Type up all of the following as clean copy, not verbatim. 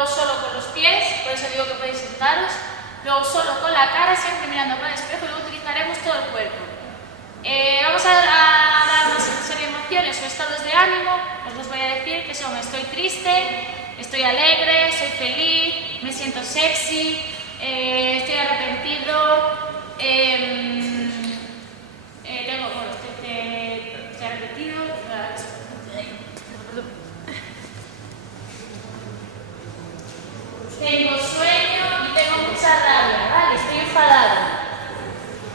luego solo con los pies, por eso digo que podéis sentaros, luego solo con la cara, siempre mirando para el espejo, y luego utilizaremos todo el cuerpo. Vamos a dar una serie de emociones o estados de ánimo. Os los voy a decir que son: estoy triste, estoy alegre, soy feliz, me siento sexy, estoy arrepentido, estoy arrepentido, tengo sueño y tengo mucha rabia, ¿vale? Estoy enfadada.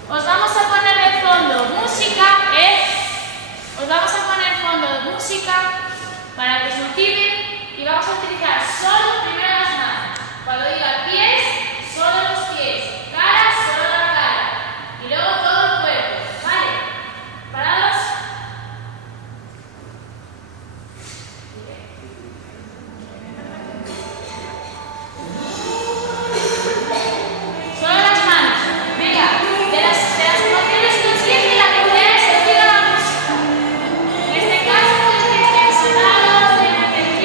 Os vamos a poner de fondo música, os vamos a poner fondo de música para que os motive, y vamos a utilizar solo primero las manos. Cuando diga pies, solo los pies, cara, solo la cara, y luego todo el cuerpo, ¿vale? ¿Parados? Solo las manos. Venga, de las emociones que os dije, la primera es decir la música. En este caso, estoy enfadado, estoy arrepentido.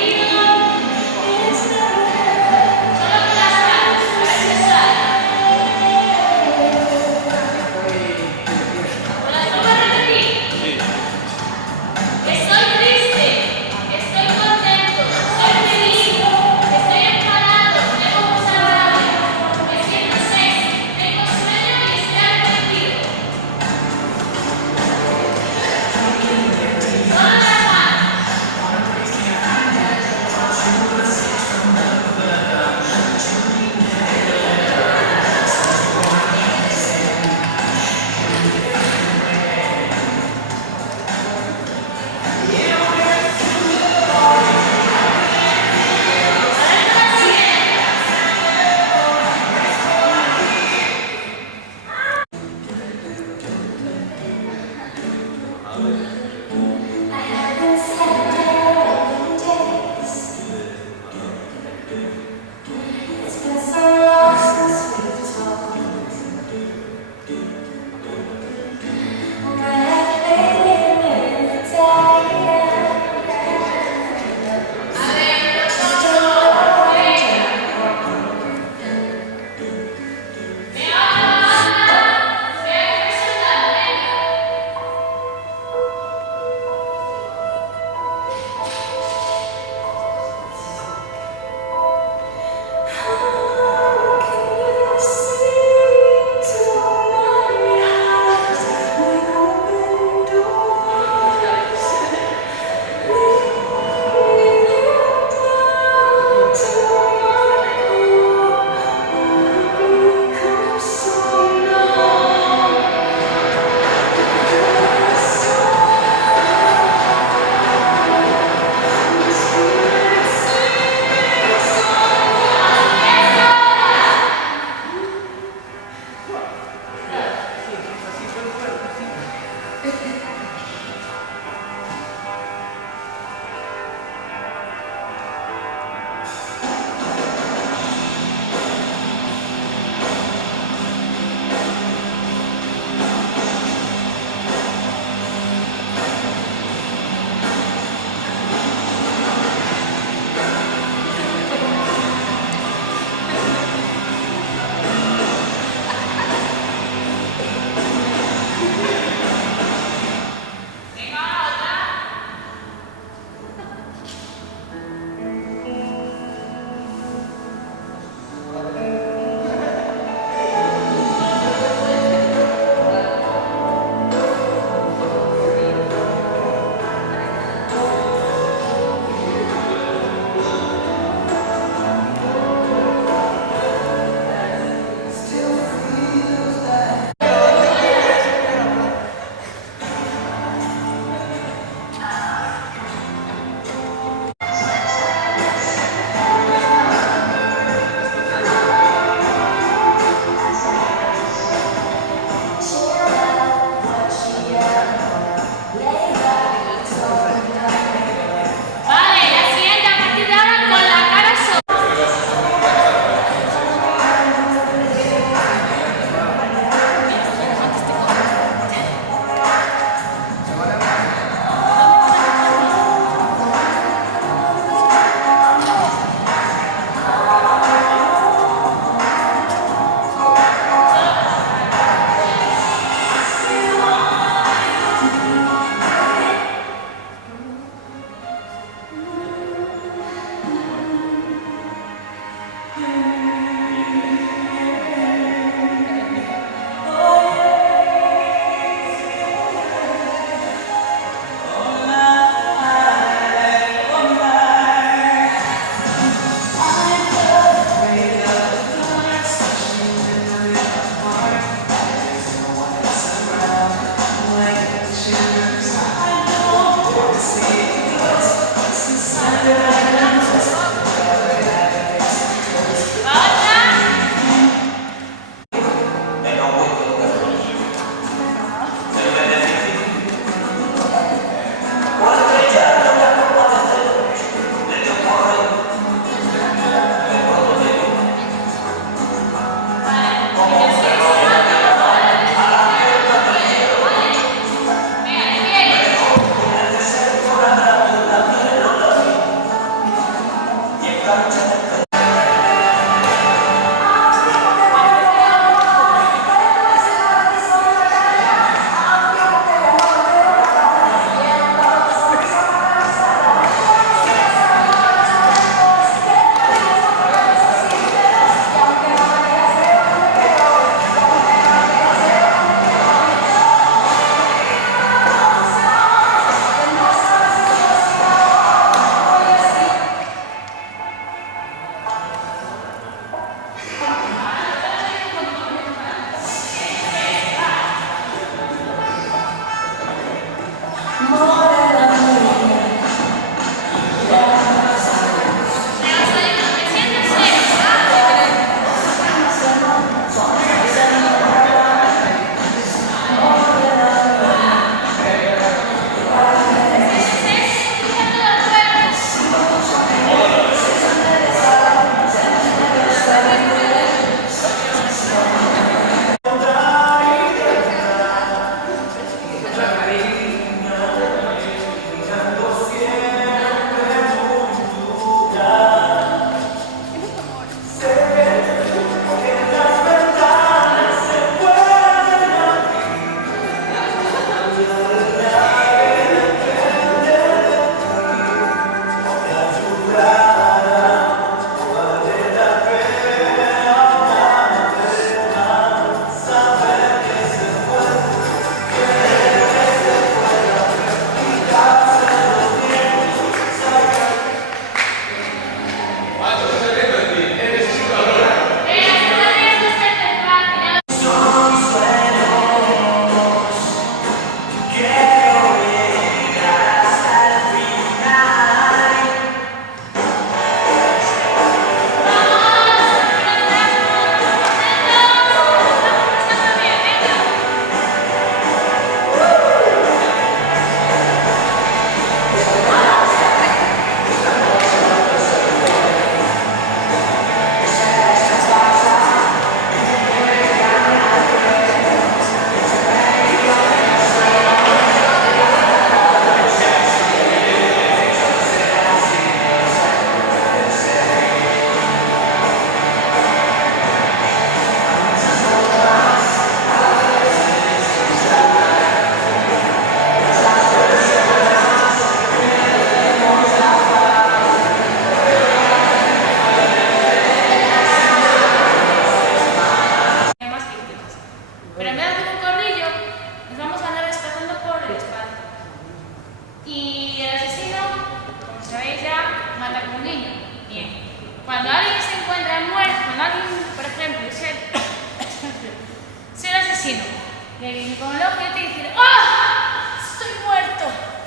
con el objeto y decir ¡ah! ¡Estoy muerto!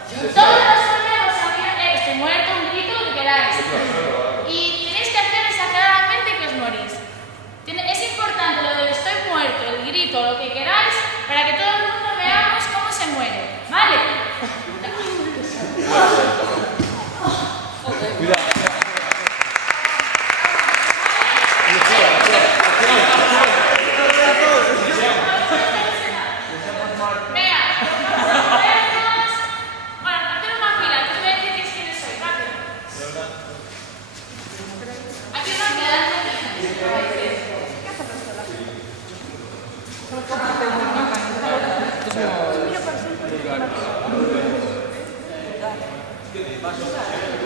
Todos los soldados sabían estoy muerto, un grito, lo que queráis. Y tenéis que hacer exageradamente que os morís. Es importante lo del estoy muerto, el grito, lo que queráis, para que todo el mundo veamos cómo se muere. ¿Vale? Cuidado. Paso.